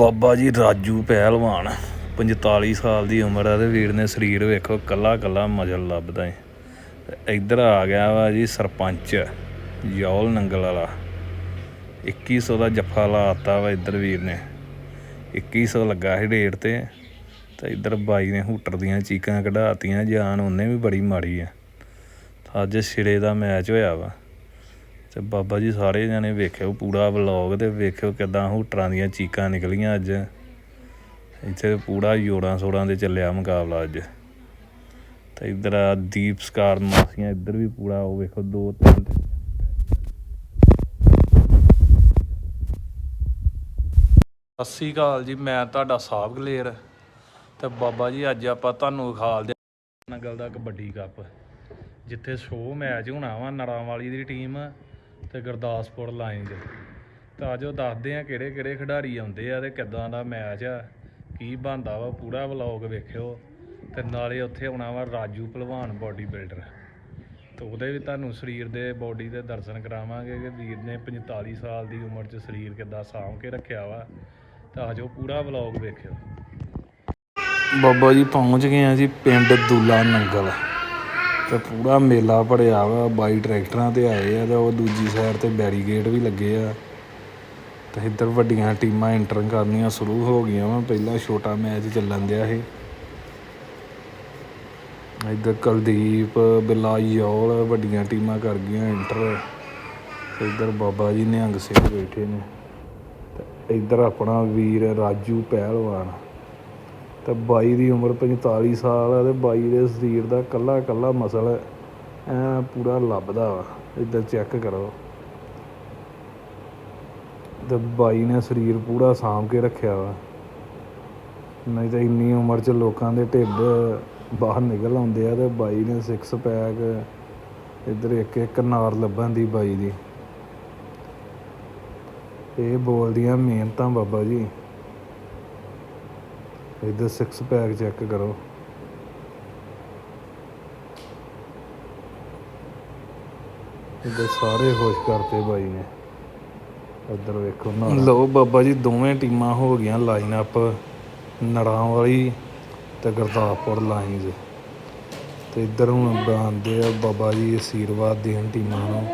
ਬਾਬਾ ਜੀ ਰਾਜੂ ਪਹਿਲਵਾਨ 45 ਸਾਲ ਦੀ ਉਮਰ ਆ ਤੇ ਵੀਰ ਨੇ ਸਰੀਰ ਵੇਖੋ ਕੱਲਾ ਕੱਲਾ ਮਜਲ ਲੱਭਦਾ ਏ। ਇੱਧਰ ਆ ਗਿਆ ਵਾ ਜੀ ਸਰਪੰਚ ਯੌਲ ਨੰਗਲ ਵਾਲਾ। 2100 ਦਾ ਜੱਫਾ ਲਾਤਾ ਵਾ ਇੱਧਰ ਵੀਰ ਨੇ। 2100 ਲੱਗਾ ਸੀ ਰੇਟ ਤੇ ਤੇ ਇੱਧਰ ਬਾਈ ਨੇ ਹੂਟਰ ਦੀਆਂ ਚੀਕਾਂ ਕਢਾਤੀਆਂ, ਜਾਨ ਉਹਨੇ ਵੀ ਬੜੀ ਮਾੜੀ ਆ। ਅੱਜ ਸਿਰੇ ਦਾ ਮੈਚ ਹੋਇਆ ਵਾ। ਤੇ ਬਾਬਾ ਜੀ ਸਾਰੇ ਜਣੇ ਵੇਖਿਓ ਪੂਰਾ ਵਲੌਗ ਤੇ ਵੇਖਿਓ ਕਿਦਾਂ ਹੂਟਰਾਂ ਦੀਆਂ ਚੀਕਾਂ ਨਿਕਲੀਆਂ ਅੱਜ। ਇੱਥੇ ਪੂਰਾ ਜੋੜਾਂ ਸੋੜਾਂ ਦੇ ਚੱਲਿਆ ਮੁਕਾਬਲਾ ਅੱਜ। ਤੇ ਇੱਧਰ ਆ ਦੀਪ ਸਕਾਰ ਮਾਸੀਆਂ, ਇੱਧਰ ਵੀ ਪੂਰਾ, ਉਹ ਵੇਖੋ ਦੋ ਤਿੰਨ ਸਤਿ ਸ਼੍ਰੀ ਅਕਾਲ ਜੀ, ਮੈਂ ਤੁਹਾਡਾ ਸਾਹਿਬ ਗਲੇਰ। ਤੇ ਬਾਬਾ ਜੀ, ਅੱਜ ਆਪਾਂ ਤੁਹਾਨੂੰ ਵਿਖਾਲ ਦੇ ਨਗਲ ਦਾ ਕਬੱਡੀ ਕੱਪ। ਜਿੱਥੇ ਸ਼ੋਅ ਮੈਚ ਹੋਣਾ ਵਾ, ਨਰਾਂ ਵਾਲੀ ਦੀ ਟੀਮ ਤੇ ਗੁਰਦਾਸਪੁਰ ਲਾਈਨ ਦੇ। ਤਾਂ ਆਜੋ ਦੱਸਦੇ ਆ ਕਿਹੜੇ ਕਿਹੜੇ ਖਿਡਾਰੀ ਆਉਂਦੇ ਆ ਤੇ ਕਿੱਦਾਂ ਦਾ ਮੈਚ ਆ, ਕੀ ਬਣਦਾ ਵਾ, ਪੂਰਾ ਵਲੌਗ ਵੇਖਿਓ। ਤੇ ਨਾਲੇ ਉੱਥੇ ਆਉਣਾ ਵਾ ਰਾਜੂ ਪਹਿਲਵਾਨ ਬਾਡੀ ਬਿਲਡਰ ਤੇ ਉਹਦੇ ਵੀ ਤੁਹਾਨੂੰ ਸਰੀਰ ਦੇ ਬਾਡੀ ਦੇ ਦਰਸ਼ਨ ਕਰਾਵਾਂਗੇ ਕਿ ਵੀਰ ਨੇ 45 ਸਾਲ ਦੀ ਉਮਰ 'ਚ ਸਰੀਰ ਕਿੱਦਾਂ ਸਾਂਭ ਕੇ ਰੱਖਿਆ ਵਾ। ਤਾਂ ਆਜੋ ਪੂਰਾ ਵਲੌਗ ਵੇਖਿਓ। ਬਾਬਾ ਜੀ ਪਹੁੰਚ ਗਏ ਆ ਜੀ ਪਿੰਡ ਦੂਲਾ ਨੰਗਲ। ਤੇ ਪੂਰਾ ਮੇਲਾ ਭਰਿਆ ਵਾ, ਬਾਈ ਟਰੈਕਟਰਾਂ ਤੇ ਆਏ ਆ ਤੇ ਉਹ ਦੂਜੀ ਸਾਈਡ ਤੇ ਬੈਰੀਗੇਡ ਵੀ ਲੱਗੇ ਆ। ਤੇ ਇੱਧਰ ਵੱਡੀਆਂ ਟੀਮਾਂ ਐਂਟਰ ਕਰਨੀਆਂ ਸ਼ੁਰੂ ਹੋ ਗਈਆਂ ਵਾ, ਪਹਿਲਾਂ ਛੋਟਾ ਮੈਚ ਚੱਲਣ ਦਿਆ ਸੀ। ਇੱਧਰ ਕੁਲਦੀਪ ਬਿਲਾਯੌਲ ਵੱਡੀਆਂ ਟੀਮਾਂ ਕਰ ਗਈਆਂ ਐਂਟਰ ਤੇ ਇੱਧਰ ਬਾਬਾ ਜੀ ਨਿਹੰਗ ਸਿੰਘ ਬੈਠੇ ਨੇ। ਤੇ ਇੱਧਰ ਆਪਣਾ ਵੀਰ ਰਾਜੂ ਪਹਿਲਵਾਨ। ਤੇ ਬਾਈ ਦੀ ਉਮਰ 45 ਸਾਲ ਹੈ ਤੇ ਬਾਈ ਦੇ ਸਰੀਰ ਦਾ ਕੱਲਾ ਕੱਲਾ ਮਸਲ ਐ ਪੂਰਾ ਲੱਭਦਾ ਵਾ। ਇੱਧਰ ਚੈੱਕ ਕਰੋ। ਤੇ ਬਾਈ ਨੇ ਸਰੀਰ ਪੂਰਾ ਸਾਂਭ ਕੇ ਰੱਖਿਆ ਵਾ। ਨਹੀਂ ਤਾਂ ਇੰਨੀ ਉਮਰ 'ਚ ਲੋਕਾਂ ਦੇ ਢਿੱਡ ਬਾਹਰ ਨਿਕਲ ਆਉਂਦੇ ਆ ਤੇ ਬਾਈ ਨੇ ਸਿਕਸ ਪੈਕ ਇੱਧਰ ਇੱਕ ਇੱਕ ਨਾਰ ਲੱਭਣ ਦੀ ਬਾਈ ਦੀ। ਇਹ ਬੋਲਦੀਆਂ ਮਿਹਨਤਾਂ ਬਾਬਾ ਜੀ। ਇੱਧਰ ਸਿਕਸ ਪੈਕ ਚੈੱਕ ਕਰੋ। ਇੱਧਰ ਸਾਰੇ ਹੋਸ਼ ਕਰਤੇ ਬਾਈ ਨੇ। ਇੱਧਰ ਵੇਖੋ ਨਾ ਲੋ ਬਾਬਾ ਜੀ, ਦੋਵੇਂ ਟੀਮਾਂ ਹੋ ਗਈਆਂ ਲਾਈਨ ਅਪ ਨੜਾਂ ਵਾਲੀ ਤੇ ਗੁਰਦਾਸਪੁਰ ਲਾਈਨਸ ਤੇ ਇੱਧਰ ਹੁਣ ਬਾਂਦੇ ਆ ਬਾਬਾ ਜੀ ਆਸ਼ੀਰਵਾਦ ਦੇਣ ਟੀਮਾਂ ਨੂੰ।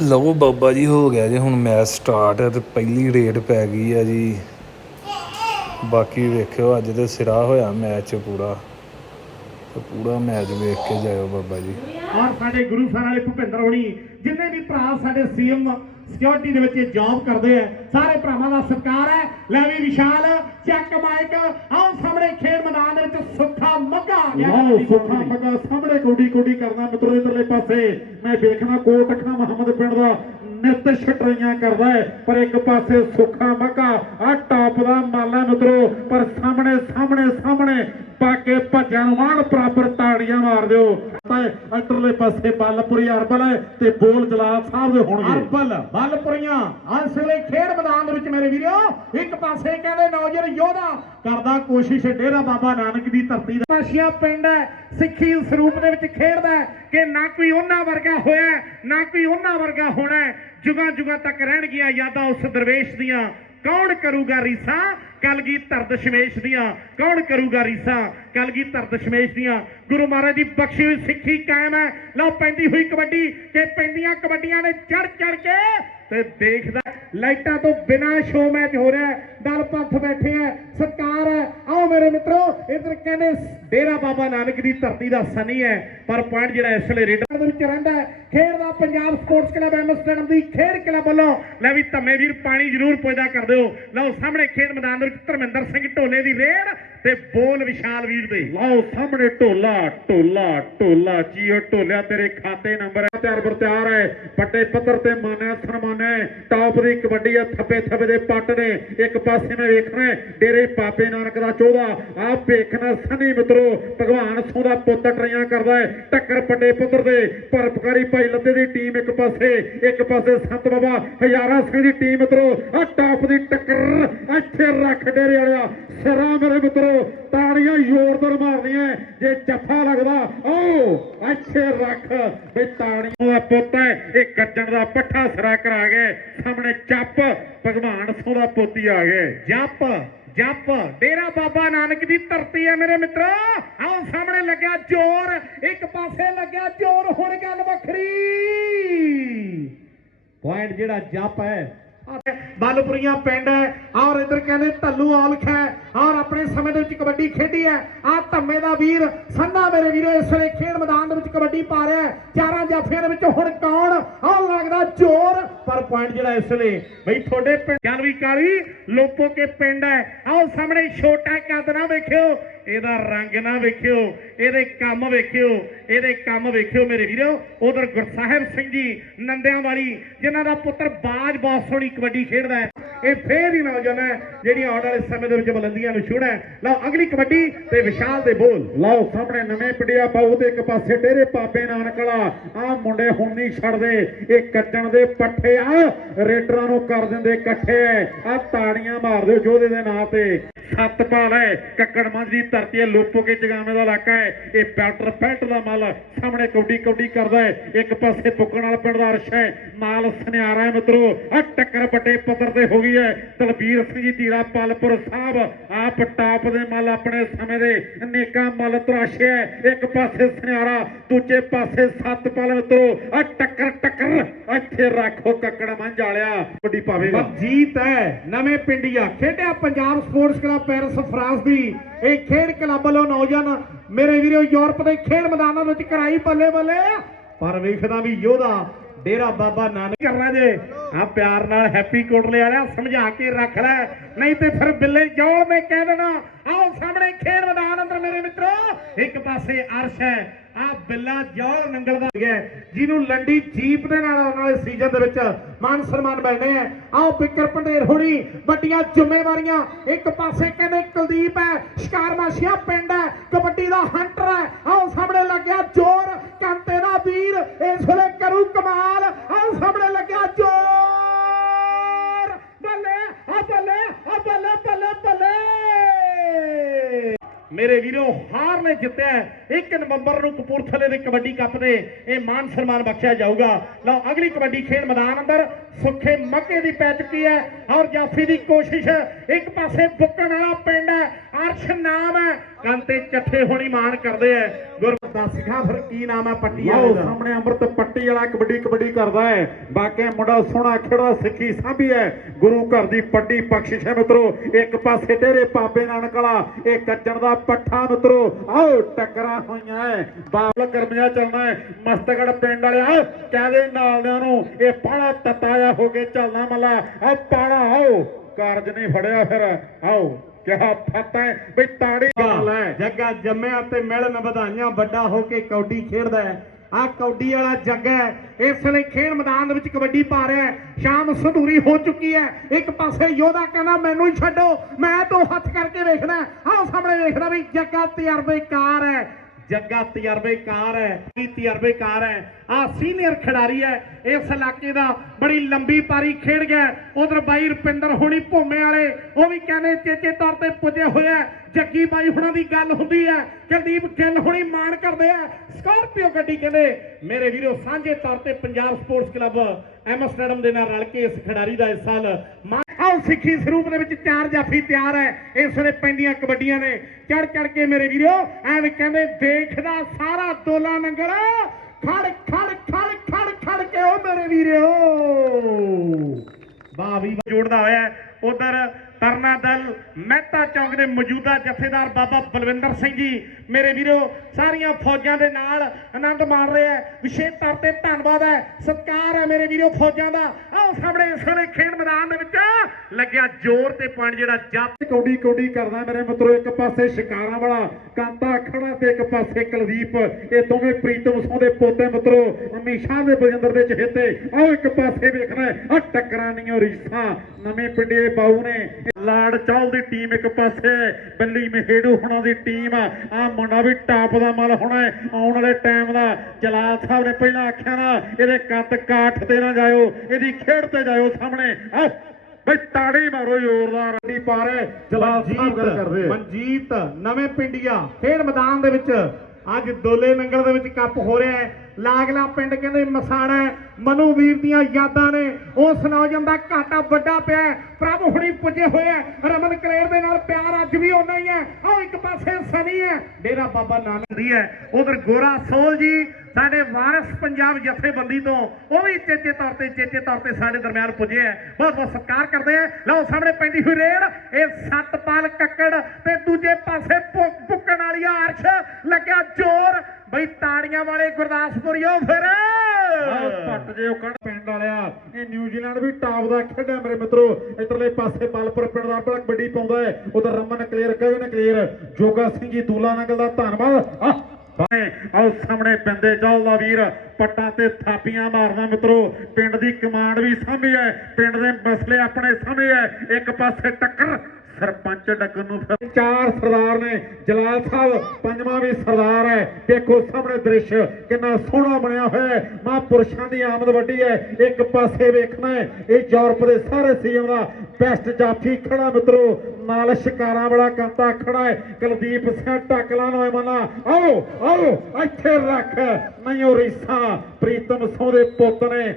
ਲਓ ਬਾਬਾ ਜੀ, ਹੋ ਗਿਆ ਜੀ, ਹੁਣ ਮੈਚ ਸਟਾਰਟ ਹੈ ਤੇ ਪਹਿਲੀ ਰੇਡ ਪੈ ਗਈ ਆ ਜੀ। ਬਾਕੀ ਵੇਖਿਓ ਅੱਜ ਤੇ ਸਿਰਾ ਹੋਇਆ ਮੈਚ ਪੂਰਾ। ਤੇ ਪੂਰਾ ਮੈਚ ਵੇਖ ਕੇ ਜਾਇਓ ਬਾਬਾ ਜੀ। ਔਰ ਸਾਡੇ ਗੁਰੂ ਸਾਹਿਬ ਵਾਲੇ ਭੁਪਿੰਦਰ ਹੋਣੀ ਜਿੰਨੇ ਵੀ ਭਰਾ ਸਾਡੇ ਸੀਐਮ ਸਿਕਿਉਰਿਟੀ ਦੇ ਵਿੱਚ ਜੌਬ ਕਰਦੇ ਆ ਸਾਰੇ ਭਰਾਵਾਂ ਦਾ ਸਤਿਕਾਰ ਹੈ। ਲੈ ਵੀ ਵਿਸ਼ਾਲ ਚੱਕ ਮਾਈਕ ਆਓ ਸਾਹਮਣੇ ਖੇਡ ਮੈਦਾਨ ਦੇ ਵਿੱਚ ਸੁੱਖਾ ਮੱਗਾ ਆ ਗਿਆ ਲਓ ਸੁੱਖਾ ਮੱਗਾ ਸਾਹਮਣੇ ਕੋਡੀ ਕੋਡੀ ਕਰਦਾ ਮਿੱਤਰੋ ਇਧਰਲੇ ਪਾਸੇ। ਮੈਂ ਵੇਖਣਾ ਕੋਟ ਅੱਖਾਂ ਮੁਹੰਮਦ ਪਿੰਡ ਦਾ। ਨਿਤ ਛਟਰੀਆਂ ਕਰਦਾ ਹੈ ਪਰ ਇੱਕ ਪਾਸੇ ਸੁੱਖਾ ਮੱਗਾ ਆ ਟਾਪ ਦਾ ਮਾਲਾ ਮਿੱਤਰੋ ਪਰ ਸਾਹਮਣੇ ਸਾਹਮਣੇ ਸਾਹਮਣੇ ਪਾਕੇ ਭੱਜਾਂ ਮਾਣ ਬਰਾਬਰ ਤਾੜੀਆਂ ਮਾਰ ਦਿਓ। ਤਾਂ ਇਧਰਲੇ ਪਾਸੇ ਬੱਲਪੁਰੀ ਅਰਬਲ ਤੇ ਬੋਲ ਜਲਾਲ ਸਾਹਿਬ ਦੇ ਹੋਣਗੇ। ਅਰਬਲ ਬਲਪੁਰੀਆਂ ਇਸ ਵੇਲੇ ਖੇਡ ਮੈਦਾਨ ਦੇ ਵਿੱਚ ਮੇਰੇ ਵੀਰੋ ਇੱਕ ਪਾਸੇ ਕਹਿੰਦੇ ਨੌਜਵਾਨ ਯੋਧਾ ਕਰਦਾ ਕੋਸ਼ਿਸ਼ ਡੇਰਾ ਬਾਬਾ ਨਾਨਕ ਦੀ ਧਰਤੀ ਦਾ। ਪਾਸ਼ੀਆ ਪਿੰਡ ਹੈ ਸਿੱਖੀ ਸਰੂਪ ਦੇ ਵਿੱਚ ਖੇਡਦਾ ਕਿ ਨਾ ਕੋਈ ਉਹਨਾਂ ਵਰਗਾ ਹੋਇਆ ਨਾ ਕੋਈ ਉਹਨਾਂ ਵਰਗਾ ਹੋਣਾ। ਜੁਗਾਂ ਜੁਗਾਂ ਤੱਕ ਰਹਿਣਗੀਆਂ ਯਾਦਾਂ ਉਸ ਦਰਵੇਸ਼ ਦੀਆਂ। ਕੌਣ ਕਰੂਗਾ ਰੀਸਾਂ? ਕਲਗੀ ਦਸ਼ਮੇਸ਼ ਦੀਆਂ। ਕੌਣ ਕਰੂਗਾ ਰੀਸਾਂ? ਕਲਗੀ ਦਸ਼ਮੇਸ਼ ਦੀਆਂ। ਗੁਰੂ ਮਹਾਰਾਜ ਦੀ ਬਖਸ਼ੀ ਹੋਈ ਸਿੱਖੀ ਕਾਇਮ ਹੈ। ਲਓ, ਪੈਂਦੀ ਹੋਈ ਕਬੱਡੀ ਕਿ ਪੈਂਦੀਆਂ ਕਬੱਡੀਆਂ ਨੇ ਚੜ ਚੜ ਕੇ ਤੇ ਦੇਖਦਾ ਲਾਈਟਾਂ ਤੋਂ ਬਿਨਾ ਸ਼ੋ ਮੈਚ ਹੋ ਰਿਹਾ ਹੈ। ਦਲ ਪੰਥ ਬੈਠੇ ਹੈ, ਸਰਕਾਰ ਹੈ। ਆਓ ਮੇਰੇ ਮਿੱਤਰੋ, ਇਧਰ ਕਹਿੰਦੇ ਡੇਰਾ ਬਾਬਾ ਨਾਨਕ ਦੀ ਧਰਤੀ ਦਾ ਸਨੀ ਹੈ, ਪਰ ਪੁਆਇੰਟ ਜਿਹੜਾ ਇਸ ਵੇਲੇ ਰੇਡਰ ਦੇ ਵਿੱਚ ਰਹਿੰਦਾ ਹੈ। ਖੇਡਦਾ ਪੰਜਾਬ ਸਪੋਰਟਸ ਕਲੱਬ ਐਮਸਟਰਡਮ ਦੀ ਖੇਡ ਕਲੱਬ ਵੱਲੋਂ, ਲੈ ਵੀ ਧੰਮੇ ਵੀਰ, ਪਾਣੀ ਜ਼ਰੂਰ ਪੁੱਜਦਾ ਕਰ ਦਿਓ। ਲਓ, ਸਾਹਮਣੇ ਖੇਡ ਮੈਦਾਨ ਦੇ ਵਿੱਚ ਧਰਮਿੰਦਰ ਸਿੰਘ ਢੋਲੇ ਦੀ ਰੇਡ ਤੇ ਬੋਲ ਵਿਸ਼ਾਲ ਵੀਰ ਦੇ। ਲਓ, ਸਾਹਮਣੇ ਢੋਲਾ ਢੋਲਾ ਢੋਲਾ, ਜੀਓ ਢੋਲਿਆ ਤੇਰੇ ਖਾਤੇ ਨੰਬਰ ਹੈ, ਤਿਆਰ ਬਰ ਤਿਆਰ ਹੈ। ਵੱਡੇ ਪੱਧਰ ਤੇ ਮਾਨਿਆ ਸਨਮਾਨਿਆ ਹੈ। ਟਾਪ ਦੀ ਕਬੱਡੀ ਆ ਥੱਬੇ ਥੱਬੇ ਦੇ ਪੱਟ ਨੇ। ਇੱਕ ਪਾਸੇ ਮੈਂ ਵੇਖਣਾ ਡੇਰੇ ਪਾਪੇ ਨਾਨਕ ਦਾ ਚੋਦਾ ਆਪ ਵੇਖਣਾ ਸਨੀ ਮਿੱਤਰੋ ਭਗਵਾਨ ਸੋਹ ਦਾ ਪੁੱਤ ਟਰੀਆਂ ਕਰਦਾ ਹੈ, ਟੱਕਰ ਵੱਡੇ ਪੱਧਰ ਦੇ। ਪਰਪਕਾਰੀ ਭਾਈ ਲੱਦੇ ਦੀ ਟੀਮ ਇੱਕ ਪਾਸੇ ਇੱਕ ਪਾਸੇ ਸੰਤ ਬਾਬਾ ਹਜ਼ਾਰਾ ਸਿੰਘ ਦੀ ਟੀਮ ਮਿੱਤਰੋ, ਆ ਟਾਪ ਦੀ ਟੱਕਰ ਇੱਥੇ ਰੱਖ ਡੇਰੇ ਵਾਲਿਆ। ਸਿਰਾਂ ਮੇਰੇ ਮਿੱਤਰੋ, ਤਾੜੀਆਂ ਜ਼ੋਰਦਾਰ ਮਾਰਦੀਆਂ ਜੇ ਜੱਫਾ ਲੱਗਦਾ ਓ ਇੱਥੇ ਰੱਖ। ਵੀ ਤਾੜੀਆਂ ਦਾ ਪੁੱਤ ਹੈ, ਇਹ ਗੱਜਣ ਦਾ ਪੱਠਾ ਸਿਰਾ ਕਰਾ ਗਏ ਸਾਹਮਣੇ ਚੱਪ, ਭਗਵਾਨ ਸੋਹ ਦਾ ਪੋਤੀ ਆ ਗਏ ਜਪ। ਜਪ। ਡੇਰਾ ਬਾਬਾ ਨਾਨਕ ਦੀ ਧਰਤੀ ਹੈ ਮੇਰੇ ਮਿੱਤਰੋ। ਆਓ ਸਾਹਮਣੇ ਲੱਗਿਆ ਜ਼ੋਰ। ਇੱਕ ਪਾਸੇ ਲੱਗਿਆ ਜ਼ੋਰ। ਹੁਣ ਗੱਲ ਵੱਖਰੀ। ਪੁਆਇੰਟ ਜਿਹੜਾ ਜਪ ਹੈ ਬਲਪੁਰੀਆਂ ਪਿੰਡ ਹੈ, ਔਰ ਇਧਰ ਕਹਿੰਦੇ ਢੱਲੂ ਔਲਖ ਹੈ, ਔਰ ਆਪਣੇ ਸਮੇਂ ਦੇ ਵਿੱਚ ਕਬੱਡੀ ਖੇਡੀ ਹੈ। ਆ ਧੰਮੇ ਦਾ ਵੀਰ ਸੰਨਾ ਮੇਰੇ ਵੀਰੋ, ਇਸ ਵੇਲੇ ਖੇਡ ਮੈਦਾਨ ਦੇ ਵਿੱਚ ਕਬੱਡੀ ਪਾ ਰਿਹਾ ਹੈ। ਚਾਰਾਂ ਜਾਫਿਆਂ ਦੇ ਵਿੱਚ ਹੁਣ ਕੌਣ ਆਹ ਲੱਗਦਾ? ਜ਼ੋਰ ਪਰ ਪੁਆਇੰਟ ਜਿਹੜਾ ਇਸ ਵੇਲੇ, ਬਈ ਤੁਹਾਡੇ ਪਿੰਡ ਜਾਨਵੀ ਕਾਲੀ, ਲੋਪੋ ਕੇ ਪਿੰਡ ਹੈ। ਆਓ ਸਾਹਮਣੇ ਛੋਟਾ ਕਦ ਨਾ ਵੇਖਿਓ। ਇਹਦਾ ਰੰਗ ਨਾ ਵੇਖਿਓ, ਇਹਦੇ ਕੰਮ ਵੇਖਿਓ, ਇਹਦੇ ਕੰਮ ਵੇਖਿਓ ਮੇਰੇ ਵੀਰੋ। ਉਧਰ ਗੁਰਸਾਹਿਬ ਸਿੰਘ ਜੀ ਨੰਦਿਆਂ ਵਾਲੀ ਜਿਨ੍ਹਾਂ ਦਾ ਪੁੱਤਰ ਬਾਜ ਬਹੁਤ ਸੋਹਣੀ ਕਬੱਡੀ ਖੇਡਦਾ ਹੈ। ਇਹ ਫੇਰ ਹੀ ਨੌਜਵਾਨ ਹੈ, ਜਿਹੜੀਆਂ ਆਉਣ ਵਾਲੇ ਸਮੇਂ ਦੇ ਵਿੱਚ ਬੁਲੰਦੀਆਂ ਨੂੰ ਛੂਹਣਾ ਲਓ, ਅਗਲੀ ਕਬੱਡੀ ਤੇ ਵਿਸ਼ਾਲ ਦੇ ਬੋਲ। ਲਓ, ਸਾਹਮਣੇ ਨਵੇਂ ਪਿੰਡਿਆ ਬਾਉ ਦੇ ਇੱਕ ਪਾਸੇ ਡੇਰੇ ਪਾਪੇ ਨਾਨਕਲਾ ਆ ਮੁੰਡੇ ਹੁਣ ਨਹੀਂ ਛੱਡਦੇ, ਇਹ ਕੱਟਣ ਦੇ ਪੱਠੇ ਆ। ਰੇਡਰਾਂ ਨੂੰ ਕਰ ਦਿੰਦੇ ਇਕੱਠੇ। ਆ ਤਾੜੀਆਂ ਮਾਰ ਦਿਓ ਜੋਧੇ ਦੇ ਨਾਂ ਤੇ। ਸੱਤ ਸਤਪਾਲ ਹੈ, ਕੱਕੜ ਮੰਝ ਦੀ ਧਰਤੀ ਹੈ, ਲੋਪੋ ਜਗਾਵੇਂ ਦਾ ਇਲਾਕਾ ਹੈ। ਇਹ ਬੈਟਰ ਪੈਂਟ ਦਾ ਮਾਲ ਸਾਹਮਣੇ ਕੌਡੀ ਕੌਡੀ ਕਰਦਾ ਹੈ। ਇੱਕ ਪਾਸੇ ਪੁੱਕਣ ਵਾਲਾ ਪਿੰਡ ਦਾ ਅਰਸ਼ ਹੈ। ਮਾਲ ਸੁਨਿਆਰਾ ਹੈ ਮਿੱਤਰੋ। ਆ ਟੱਕਰ ਵੱਡੇ ਪੱਧਰ ਤੇ ਹੋ ਗਈ ਹੈ। ਤਲਬੀਰ ਸਿੰਘ ਜੀ ਧੀਰਾ ਪਲਪੁਰ ਸਾਹਿਬ, ਆਪ ਟਾਪ ਦੇ ਮੱਲ ਆਪਣੇ ਸਮੇਂ ਦੇ ਅਨੇਕਾਂ ਮੱਲ ਤਰਾਸ਼ਿਆ ਇੱਕ ਪਾਸੇ ਸੁਨਿਆਰਾ, ਦੂਜੇ ਪਾਸੇ ਸਤਪਾਲ ਮਿੱਤਰੋ। ਆ ਟੱਕਰ ਟੱਕਰ, ਇੱਥੇ ਰੱਖੋ ਕੱਕੜ ਮੰਝ ਵਾਲਿਆ। ਵੱਡੀ ਪਾਵੇਗਾ। ਜੀਤ ਹੈ। ਨਵੇਂ ਪਿੰਡੀਆ ਖੇਡਿਆ Punjab sports club Paris France ਦੀ। ਇਹ ਖੇਡ ਕਲੱਬ ਵੱਲੋਂ ਨੌਜਵਾਨ ਮੇਰੇ ਵੀਰੋ ਯੂਰਪ ਦੇ ਖੇਡ ਮੈਦਾਨਾਂ ਵਿੱਚ ਕਰਾਈ ਬੱਲੇ ਬੱਲੇ। ਪਰ ਵੇਖਦਾ ਵੀ ਯੋਧਾ ਡੇਰਾ ਬਾਬਾ ਨਾਨਕ ਕਰਨਾ ਜੇ। ਆ ਪਿਆਰ ਨਾਲ ਹੈਪੀ ਕੋਟਲੇ ਵਾਲਿਆ ਸਮਝਾ ਕੇ ਰੱਖ ਲੈ। ਨਹੀਂ ਤੇ ਫਿਰ ਬਿੱਲੇ ਜੋਲ ਨੇ ਕਹਿ ਦੇਣਾ। ਆਓ ਸਾਹਮਣੇ ਖੇਡ ਮੈਦਾਨ ਅੰਦਰ ਮੇਰੇ ਮਿੱਤਰੋ। ਇੱਕ ਪਾਸੇ ਅਰਸ਼ ਹੈ ਆ ਬਿੱਲਾ ਜੋਲ ਨੰਗਲ ਦਾ ਗਿਆ ਜਿਹਨੂੰ ਲੰਡੀ ਜੀਪ ਦੇ ਨਾਲ ਆਉਣ ਵਾਲੇ ਸੀਜ਼ਨ ਦੇ ਵਿੱਚ ਮਾਨ ਸਨਮਾਨ ਮਿਲਣੇ ਆ। ਆਓ ਬਿਕਰ ਪੰਡੇਰ ਹੋਣੀ, ਵੱਡੀਆਂ ਜ਼ਿੰਮੇਵਾਰੀਆਂ। ਇੱਕ ਪਾਸੇ ਕਹਿੰਦੇ ਕੁਲਦੀਪ ਹੈ ਸ਼ਿਕਾਰ ਮਾਸ਼ੀਆ ਪਿੰਡ ਹੈ, ਕਬੱਡੀ ਦਾ ਹੰਟਰ ਹੈ। ਆਓ ਸਾਹਮਣੇ ਲੱਗਿਆ ਜ਼ੋਰ ਕੰਤੇ ਦਾ ਵੀਰ, ਇਸ ਵੇਲੇ ਕਰੂ ਕਮਾਲ। ਆਓ ਸਾਹਮਣੇ ਲੱਗਿਆ ਜ਼ੋਰ ਬੱਲੇ, ਆ ਬੱਲੇ ਆ ਬੱਲੇ ਬੱਲੇ ਬੱਲੇ। ਮੇਰੇ ਵੀਰੋ, ਹਾਰ ਨੇ ਜਿੱਤਿਆ ਹੈ। ਇੱਕ ਨਵੰਬਰ ਨੂੰ ਕਪੂਰਥਲੇ ਦੇ ਕਬੱਡੀ ਕੱਪ ਦੇ ਇਹ ਮਾਨ ਸਨਮਾਨ ਬਖਸ਼ਿਆ ਜਾਊਗਾ। ਲਓ, ਅਗਲੀ ਕਬੱਡੀ ਖੇਡ ਮੈਦਾਨ ਅੰਦਰ ਸੁੱਖੇ ਮੱਕੇ ਦੀ ਪੈ ਚੁੱਕੀ ਹੈ ਔਰ ਜਾਫੀ ਦੀ ਕੋਸ਼ਿਸ਼ ਇੱਕ ਪਾਸੇ ਬੁੱਕਣ ਵਾਲਾ ਪਿੰਡ ਹੈ। ਅਰਸ਼ ਨਾਮ ਹੈ। ਕੰਤੇ ਚੱਠੇ ਹੋਣੀ ਮਾਨ ਕਰਦੇ ਹੈ ਗੁਰਦਾਸ ਫਿਰ ਕੀ ਨਾਮ ਹੈ ਪੱਟੀ ਵਾਲੇ ਦਾ? ਸਾਹਮਣੇ ਅੰਮ੍ਰਿਤ ਪੱਟੀ ਵਾਲਾ ਕਬੱਡੀ ਕਬੱਡੀ ਕਰਦਾ ਹੈ ਬਾਕੀ ਮੁੰਡਾ ਸੋਹਣਾ ਖੇਡਦਾ ਸਿੱਖੀ ਸਾਂਭੀ ਹੈ ਗੁਰੂ ਘਰ ਦੀ ਪੱਟੀ ਬਖਸ਼ਿਸ਼ ਹੈ ਮਿੱਤਰੋ। ਇੱਕ ਪਾਸੇ ਤੇਰੇ ਪਾਪੇ ਨਾਨਕ ਵਾਲਾ ਇਹ ਕੱਜਣ ਦਾ ਪੱਠਾ ਮਿੱਤਰੋ। ਆਓ ਟੱਕਰਾਂ ਹੋਈਆਂ ਹੈ ਬਾਬਲ ਕਰਮਿਆ ਚੱਲਣਾ ਹੈ ਮਸਤਗੜ ਪਿੰਡ ਵਾਲੇ ਆਓ ਕਹਦੇ ਨਾਲਦਿਆਂ ਨੂੰ ਇਹ ਪਾਣਾ ਤਤਾਇਆ ਹੋ ਕੇ ਚੱਲਣਾ ਮੱਲਾ। ਆ ਪਾਣਾ ਆਓ। ਕਾਰਜ ਨਹੀਂ ਫੜਿਆ ਫਿਰ। ਆਓ। ਕਿਹਾ ਫਤਾ ਹੈ ਬਈ ਤਾੜੀ ਗੱਲ ਹੈ। ਜੱਗਾ ਜੰਮਿਆ ਤੇ ਮਿਲਣ ਵਧਾਈਆਂ ਵੱਡਾ ਹੋ ਕੇ ਕੌਡੀ ਖੇਡਦਾ ਹੈ। ਆ ਕੌਡੀ ਵਾਲਾ ਜੱਗਾ ਇਸ ਵੇਲੇ ਖੇਡ ਮੈਦਾਨ ਦੇ ਵਿੱਚ ਕਬੱਡੀ ਪਾ ਰਿਹਾ ਸ਼ਾਮ ਸੰਧੂਰੀ ਹੋ ਚੁੱਕੀ ਹੈ। ਇੱਕ ਪਾਸੇ ਯੋਧਾ ਕਹਿੰਦਾ ਮੈਨੂੰ ਹੀ ਛੱਡੋ ਮੈਂ ਤੋਂ ਹੱਥ ਕਰਕੇ ਵੇਖਣਾ ਆਹ ਸਾਹਮਣੇ ਵੇਖਦਾ ਵੀ ਜੱਗਾ ਤਜਰਬੇਕਾਰ ਹੈ। ਜੱਗਾ ਤਜਰਬੇਕਾਰ ਹੈ, ਕੀ ਤਜਰਬੇਕਾਰ ਹੈ। ਆ ਸੀਨੀਅਰ ਖਿਡਾਰੀ ਹੈ, ਇਸ ਇਲਾਕੇ ਦਾ ਬੜੀ ਲੰਬੀ ਪਾਰੀ ਖੇਡ ਗਿਆ ਉਧਰ ਬਾਈ ਰੁਪਿੰਦਰ ਹੋਣੀ ਭੋਮੇ ਵਾਲੇ, ਉਹ ਵੀ ਕਹਿੰਦੇ ਚੇਚੇ ਤੌਰ ਤੇ ਪੁੱਜੇ ਹੋਇਆ ਜੱਗੀ ਬਾਈ ਹੁਣਾਂ ਦੀ ਗੱਲ ਹੁੰਦੀ ਹੈ। ਕੁਲਦੀਪ ਗਿੱਲ ਹੁਣੀ ਮਾਣ ਕਰਦੇ ਆ ਸਕਾਰਪੀਓ ਗੱਡੀ ਕਹਿੰਦੇ, ਮੇਰੇ ਵੀਰੋ, ਸਾਂਝੇ ਤੌਰ ਤੇ ਪੰਜਾਬ ਸਪੋਰਟਸ ਕਲੱਬ ਐਮਸਟਰਡਮ ਦੇ ਨਾਲ ਰਲ ਕੇ ਇਸ ਖਿਡਾਰੀ ਦਾ ਇਸ ਸਾਲ ਮਾਣ- ਆਓ ਸਿੱਖੀ ਸਰੂਪ ਦੇ ਵਿੱਚ ਚਾਰ ਜਾਫੀ ਤਿਆਰ ਹੈ। ਇਸ ਵੇਲੇ ਪੈਂਦੀਆਂ ਕਬੱਡੀਆਂ ਨੇ। ਚੜ ਚੜ ਕੇ ਮੇਰੇ ਵੀਰੋ ਐਵੇਂ ਕਹਿੰਦੇ, ਦੇਖਦਾ ਸਾਰਾ ਦੋਲਾ ਨੰਗਲ ਖੜ ਖੜ ਖੜ ਖੜ ਖੜ ਕੇ ਉਹ ਮੇਰੇ ਵੀਰੋ। ਵਾਹ ਵੀ ਜੋੜਦਾ ਹੋਇਆ ਉਧਰ ਤਰਨਾ ਦਲ, ਮਹਿਤਾ ਚੌਂਕ ਦੇ ਮੌਜੂਦਾ ਜਥੇਦਾਰ ਬਾਬਾ ਬਲਵਿੰਦਰ ਸਿੰਘ ਜੀ। ਮੇਰੇ ਵੀਰੋ, ਸਾਰੀਆਂ ਫੌਜਾਂ ਦੇ ਨਾਲ ਆਨੰਦ ਮਾਣ ਰਹੇ ਹੈ ਵਿਸ਼ੇਸ਼ ਤੌਰ ਤੇ ਧੰਨਵਾਦ ਹੈ। ਸਤਿਕਾਰ ਹੈ ਮੇਰੇ ਵੀਰੋ ਫੌਜਾਂ ਦਾ। ਆਓ ਸਾਹਮਣੇ ਇਸ ਵੇਲੇ ਖੇਡ ਮੈਦਾਨ ਦੇ ਵਿੱਚ ਲੱਗਿਆ ਜ਼ੋਰ ਤੇ ਪੁਆਇੰਟ ਜਿਹੜਾ ਜੱਪ ਕੌਡੀ ਕੌਡੀ ਕਰਦਾ ਮੇਰੇ ਮਿੱਤਰੋ, ਇੱਕ ਪਾਸੇ ਸ਼ਿਕਾਰਾਂ ਵਾਲਾ ਕਾਂਤਾ ਖੜਾ ਤੇ ਇੱਕ ਪਾਸੇ ਕੁਲਦੀਪ। ਇਹ ਦੋਵੇਂ ਪ੍ਰੀਤਮ ਸੋਹ ਦੇ ਪੋਤੇ ਮਿੱਤਰੋ ਹਮੇਸ਼ਾ ਦੇ ਬਜਿੰਦਰ ਦੇ ਚਹੇਤੇ। ਆਓ ਇੱਕ ਪਾਸੇ ਵੇਖਣਾ ਆ ਟੱਕਰਾਂ ਨਹੀਂ ਰੀਸਾਂ। ਨਵੇਂ ਪਿੰਡੇ ਬਾਊ ਨੇ। ਲਾੜ ਚੌਲ ਦੀ ਟੀਮ ਇੱਕ ਪਾਸੇ ਬੱਲੀ ਮਹੇੜੂ ਹੁਣਾਂ ਦੀ ਟੀਮ ਆ। ਮੁੰਡਾ ਵੀ ਟਾਪ ਦਾ ਮਲ ਹੋਣਾ ਆਉਣ ਵਾਲੇ ਟਾਈਮ ਦਾ। ਜਲਾਲ ਸਾਹਿਬ ਨੇ ਪਹਿਲਾਂ ਆਖਿਆ ਨਾ ਇਹਦੇ ਕੱਤ ਕਾਠ ਤੇ ਨਾ ਜਾਇਓ ਇਹਦੀ ਖੇਡ ਤੇ ਜਾਇਓ ਸਾਹਮਣੇ। ਆ ਬਈ ਤਾੜੀ ਮਾਰੋ ਜ਼ੋਰਦਾਰ ਅੱਡੀ ਪਾ ਰਹੇ। ਜਲਾਲ ਸਾਹਿਬ ਗੱਲ ਕਰਦੇ ਮਨਜੀਤ ਨਵੇਂ ਪਿੰਡੀਆ ਖੇਡ ਮੈਦਾਨ ਦੇ ਵਿੱਚ ਅੱਜ ਦੋਲੇ ਨੰਗਲ ਦੇ ਵਿੱਚ ਕੱਪ ਹੋ ਰਿਹਾ ਹੈ। ਲਾਗਲਾ ਪਿੰਡ ਕਹਿੰਦੇ ਮਸਾੜਾ ਹੈ। ਮਨੂ ਵੀਰ ਦੀਆਂ ਯਾਦਾਂ ਨੇ। ਉਸ ਨੌਜਵਾਨ ਦਾ ਘਾਟਾ ਵੱਡਾ ਪਿਆ ਹੈ। ਪ੍ਰਭ ਹੁਣੀ ਪੁੱਜੇ ਹੋਏ ਹੈ। ਰਮਨ ਕਲੇਰ ਦੇ ਨਾਲ ਪਿਆਰ ਅੱਜ ਵੀ ਓਨਾ ਹੀ ਹੈ। ਆਹ ਇੱਕ ਪਾਸੇ ਸਨੀ ਹੈ। ਡੇਰਾ ਬਾਬਾ ਨਾਨਕ ਦੀ ਹੈ। ਉਧਰ ਗੋਰਾ ਸੋਲ ਜੀ, ਸਾਡੇ ਵਾਰਿਸ ਪੰਜਾਬ ਜਥੇਬੰਦੀ ਤੋਂ, ਉਹ ਵੀ ਚੇਚੇ ਤੌਰ ਤੇ, ਚੇਚੇ ਤੌਰ ਤੇ ਸਾਡੇ ਦਰਮਿਆਨ ਪੁੱਜੇ ਹੈ। ਬਹੁਤ ਬਹੁਤ ਸਤਿਕਾਰ ਕਰਦੇ ਆ ਲਓ, ਸਾਹਮਣੇ ਪੈਂਦੀ ਹੋਈ ਰੇਡ। ਇਹ ਸਤਪਾਲ ਕੱਕੜ ਤੇ ਦੂਜੇ ਪਾਸੇ ਭੁੱਕਣ ਵਾਲੀ ਆ ਅਰਸ਼ ਲੱਗਿਆ ਜ਼ੋਰ। ਬਈ ਤਾੜੀਆਂ ਵਾਲੇ ਗੁਰਦਾਸਪੁਰਿਓ ਫਿਰ ਜੇ ਉਹ ਕੱਢ ਪਿੰਡ ਵਾਲਿਆ, ਇਹ ਨਿਊਜ਼ੀਲੈਂਡ ਵੀ ਟਾਪ ਦਾ ਖੇਡਿਆ ਮੇਰੇ ਮਿੱਤਰੋ। ਇਧਰਲੇ ਪਾਸੇ ਬਲਪੁਰ ਪਿੰਡ ਦਾ ਬੜਾ ਕਬੱਡੀ ਪਾਉਂਦਾ ਹੈ। ਉਧਰ ਰਮਨ ਕਲੀਅਰ ਗਗਨ ਕਲੀਅਰ ਜੋਗਾ ਸਿੰਘ ਜੀ, ਦੂਲਾ ਨਗਲ ਦਾ ਧੰਨਵਾਦ। ਆਹ ਬਾਏ ਆਓ ਸਾਹਮਣੇ ਪੈਂਦੇ ਚੱਲਦਾ ਵੀਰ, ਪੱਟਾਂ ਤੇ ਥਾਪੀਆਂ ਮਾਰਦਾ ਮਿੱਤਰੋ। ਪਿੰਡ ਦੀ ਕਮਾਂਡ ਵੀ ਸਾਂਭੀ ਹੈ। ਪਿੰਡ ਦੇ ਮਸਲੇ ਆਪਣੇ ਸਾਂਭੇ ਹੈ। ਇੱਕ ਪਾਸੇ ਟੱਕਰ ਸਰਪੰਚ ਡੱਕਣ ਨੂੰ ਫਿਰ ਚਾਰ ਸਰਦਾਰ ਨੇ, ਜਲਾਲ ਸਾਹਿਬ, ਪੰਜਵਾਂ ਵੀ ਸਰਦਾਰ ਹੈ। ਦੇਖੋ ਸਾਹਮਣੇ ਦ੍ਰਿਸ਼, ਕਿੰਨਾ ਸੋਹਣਾ ਬਣਿਆ ਹੋਇਆ ਹੈ। ਮਹਾਂਪੁਰਸ਼ਾਂ ਦੀ ਆਮਦ ਵੱਡੀ ਹੈ। ਇੱਕ ਪਾਸੇ ਵੇਖਣਾ ਇਹ ਯੂਰਪ ਦੇ ਸਾਰੇ ਸੀਜ਼ਨ ਦਾ ਬੈਸਟ ਜਾਫੀ ਖੜਾ ਮਿੱਤਰੋ, ਨਾਲ ਸ਼ਿਕਾਰਾਂ ਵਾਲਾ ਕੰਤਾ ਖੜਾ ਹੈ। ਕੁਲਦੀਪ ਸਿੰਘ ਟਕਲਾ ਨੌਜਵਾਨਾ, ਆਓ ਆਓ, ਇੱਥੇ ਰੱਖ। ਨਹੀਂ, ਉਹ ਰੀਸਾ, ਪ੍ਰੀਤਮ ਸੋਹ ਦੇ ਪੁੱਤ ਨੇ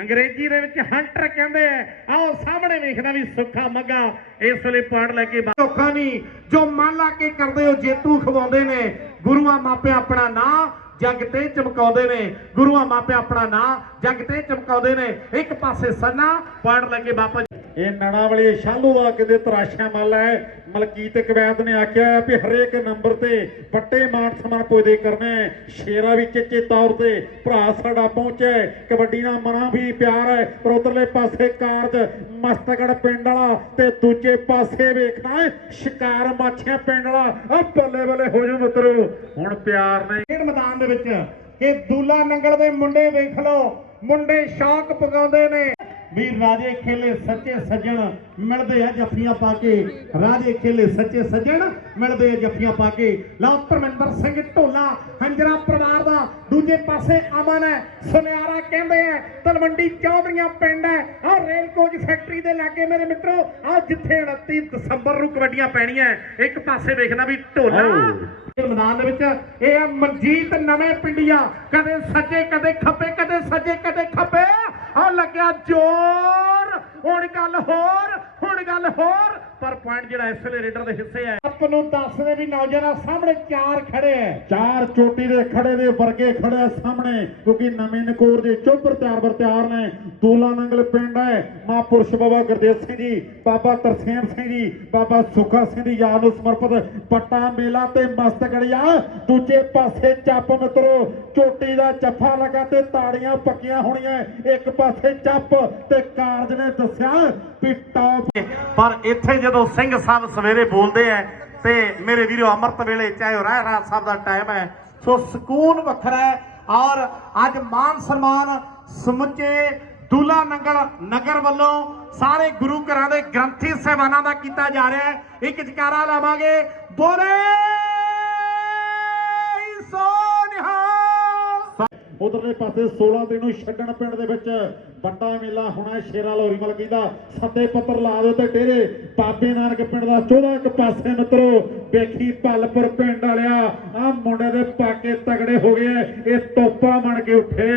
ਅੰਗਰੇਜ਼ੀ ਦੇ ਵਿੱਚ ਹੰਟਰ ਕਹਿੰਦੇ ਆ। ਆਓ ਸਾਹਮਣੇ ਵੇਖਦਾ ਵੀ ਸੁੱਖਾ ਮੱਗਾ ਇਸ ਵੇਲੇ ਪਾੜ ਲੈ ਕੇ ਧੋਖਾ ਨਹੀਂ, ਜੋ ਮਨ ਲਾ ਕੇ ਕਰਦੇ ਹੋ, ਜੇਤੂ ਖਵਾਉਂਦੇ ਨੇ, ਗੁਰੂਆਂ ਮਾਪੇ ਆਪਣਾ ਨਾਂ ਜੱਗ ਤੇ ਚਮਕਾਉਂਦੇ ਨੇ। ਗੁਰੂਆਂ ਮਾਪੇ ਆਪਣਾ ਨਾਂ ਜੱਗ ਤੇ ਚਮਕਾਉਂਦੇ ਨੇ। ਇੱਕ ਪਾਸੇ ਸੰਨਾ ਪਾੜ ਲੈ ਕੇ ਬਾਪਾ ਇਹ ਨਣਾ ਵਾਲੀ ਸ਼ਾਲੂ ਦਾ ਕਿਤੇ ਤਰਾਸ਼ਿਆ ਮੱਲ ਹੈ। ਮਲਕੀਤ ਕਵੈਤ ਨੇ ਆਖਿਆ ਵੀ ਹਰੇਕ ਨੰਬਰ ਤੇ ਵੱਡੇ ਮਾਨ ਸਨਮਾਨ ਪੁੱਜਦੇ ਕਰਨੇ ਸ਼ੇਰਾ ਵੀ ਚੇਚੇ ਤੌਰ ਤੇ ਭਰਾ ਸਾਡਾ ਪਹੁੰਚਿਆ। ਕਬੱਡੀ ਨਾਲ ਮਨਾਂ ਵੀ ਪਿਆਰ ਹੈ। ਪਰ ਉਧਰਲੇ ਪਾਸੇ ਕਾਰਜ ਮਸਤਗੜ ਪਿੰਡ ਵਾਲਾ ਤੇ ਦੂਜੇ ਪਾਸੇ ਵੇਖਣਾ ਸ਼ਿਕਾਰ ਮਾਛੀਆਂ ਪਿੰਡ ਵਾਲਾ। ਆ ਬੱਲੇ ਬੱਲੇ ਹੋ ਜਾ ਮਿੱਤਰੋ। ਹੁਣ ਪਿਆਰ ਨੇ ਖੇਡ ਮੈਦਾਨ ਦੇ ਵਿੱਚ ਕਿ ਦੂਲਾ ਨੰਗਲ ਦੇ ਮੁੰਡੇ ਵੇਖ ਲਓ, ਮੁੰਡੇ ਸ਼ੌਕ ਪਗਾਉਂਦੇ ਨੇ। ਵੀ ਰਾਜੇ ਖੇਲੇ ਸੱਚੇ ਸੱਜਣ ਮਿਲਦੇ ਆ ਜੱਫੀਆਂ ਪਾ ਕੇ। ਰਾਜੇ ਖੇਲੇ ਸੱਚੇ ਸੱਜਣ ਮਿਲਦੇ ਆ ਜੱਫੀਆਂ ਪਾ ਕੇ। ਲਓ ਧਰਮਿੰਦਰ ਸਿੰਘ ਢੋਲਾ, ਹੰਜਰਾ ਪਰਿਵਾਰ ਦਾ। ਦੂਜੇ ਪਾਸੇ ਅਮਨ ਹੈ, ਸੁਨਿਆਰਾ ਕਹਿੰਦੇ ਆ, ਤਲਵੰਡੀ ਚੌਧਰੀਆਂ ਪਿੰਡ ਹੈ। ਆਹ ਰੇਲ ਕੋਚ ਫੈਕਟਰੀ ਦੇ ਲਾਗੇ ਮੇਰੇ ਮਿੱਤਰੋ ਆ ਜਿੱਥੇ 29 ਦਸੰਬਰ ਨੂੰ ਕਬੱਡੀਆਂ ਪੈਣੀਆਂ ਇੱਕ ਪਾਸੇ ਵੇਖਣਾ ਵੀ ਢੋਲਾ। ਮੈਦਾਨ ਦੇ ਵਿੱਚ ਇਹ ਆ ਮਨਜੀਤ ਨਵੇਂ ਪਿੰਡੀਆਂ। ਕਦੇ ਸੱਜੇ, ਕਦੇ ਖੱਬੇ, ਕਦੇ ਸੱਜੇ, ਕਦੇ ਖੱਬੇ। ਆ ਲੱਗਿਆ ਜ਼ੋਰ। ਹੁਣ ਗੱਲ ਹੋਰ, ਹੁਣ ਗੱਲ ਹੋਰ। ਪਰ ਪੁਆਇੰਟ ਜਿਹੜਾ ਇਸ ਵੇਲੇ ਰੇਡਰ ਦੇ ਹਿੱਸੇ ਹੈ ਆਪ ਨੂੰ ਦੱਸਦੇ ਵੀ ਨੌਜਵਾਨਾਂ ਸਾਹਮਣੇ ਚਾਰ ਖੜੇ ਹੈ ਚਾਰ ਚੋਟੀ ਦੇ ਖੜੇ ਦੇ ਵਰਗੇ ਖੜੇ ਆ ਸਾਹਮਣੇ ਕਿਉਂਕਿ ਨਵੇਂ ਨਕੋਰ ਦੇ ਚੋਬਰ ਤਿਆਰ ਬਰ ਤਿਆਰ ਨੇ। ਦੂਲਾ ਨੰਗਲ ਪਿੰਡ ਹੈ ਮਹਾਂਪੁਰਸ਼ ਬਾਬਾ ਗੁਰਦੇਵ ਸਿੰਘ ਜੀ ਬਾਬਾ ਤਰਸੇਮ ਸਿੰਘ ਜੀ ਬਾਬਾ ਸੁਖਾ ਸਿੰਘ ਦੀ ਯਾਦ ਨੂੰ ਸਮਰਪਿਤ ਪੱਟਾ ਮੇਲਾ ਤੇ ਮਸਤਗੜੀਆ। ਦੂਜੇ ਪਾਸੇ ਚੱਪ ਮਿੱਤਰੋ ਚੋਟੀ ਦਾ ਜੱਫਾ ਲਗਾ ਤੇ ਤਾੜੀਆਂ ਪੱਕੀਆਂ ਹੋਣੀਆਂ। ਇੱਕ ਪਾਸੇ ਚੱਪ ਤੇ ਕਾਰਜ ਨੇ ਦੱਸਿਆ ਵੀ ਟੌਪ ਪਰ ਇੱਥੇ ਜਦੋਂ ਸਿੰਘ ਸਾਹਿਬ ਸਵੇਰੇ ਬੋਲਦੇ ਐ, ਤੇ ਮੇਰੇ ਵੀਰੋ ਅੰਮ੍ਰਿਤ ਵੇਲੇ ਚਾਹੇ ਰਾਹ ਰਾਤ ਸਾਹਿਬ ਦਾ ਟਾਈਮ ਹੈ ਸੋ ਸਕੂਨ ਵੱਖਰਾ ਹੈ ਔਰ ਅੱਜ ਮਾਨ ਸਨਮਾਨ ਸਮੁੱਚੇ ਦੂਲਾ ਨੰਗਲ ਨਗਰ ਵੱਲੋਂ ਸਾਰੇ ਗੁਰੂ ਘਰਾਂ ਦੇ ਗ੍ਰੰਥੀ ਸਹਿਬਾਨਾਂ ਦਾ ਕੀਤਾ ਜਾ ਰਿਹਾ ਹੈ ਇੱਕ ਜਕਾਰਾ ਲਾਵਾਂਗੇ, ਬੋਲੇ! ਉਧਰਲੇ ਪਾਸੇ 16 ਦਿਨ ਨੂੰ ਛੱਡਣ ਪਿੰਡ ਦੇ ਵਿੱਚ ਵੱਡਾ ਮੇਲਾ ਹੋਣਾ ਸ਼ੇਰਾ ਲੋਰੀ ਮਲਕੀ ਦਾ ਸੱਦੇ ਪੱਤਰ ਲਾ ਦਿਓ ਤੇ ਡੇਰੇ। ਬਾਬੇ ਨਾਨਕ ਪਿੰਡ ਦਾ 14 ਇੱਕ ਪਾਸੇ ਮਿੱਤਰੋ, ਵੇਖੀ ਭਲਪੁਰ ਪਿੰਡ ਵਾਲਿਆ, ਆ ਮੁੰਡੇ ਦੇ ਪਾਕੇ ਤਗੜੇ ਹੋ ਗਏ ਇਹ ਤੋਪਾ ਬਣ ਕੇ ਉੱਠੇ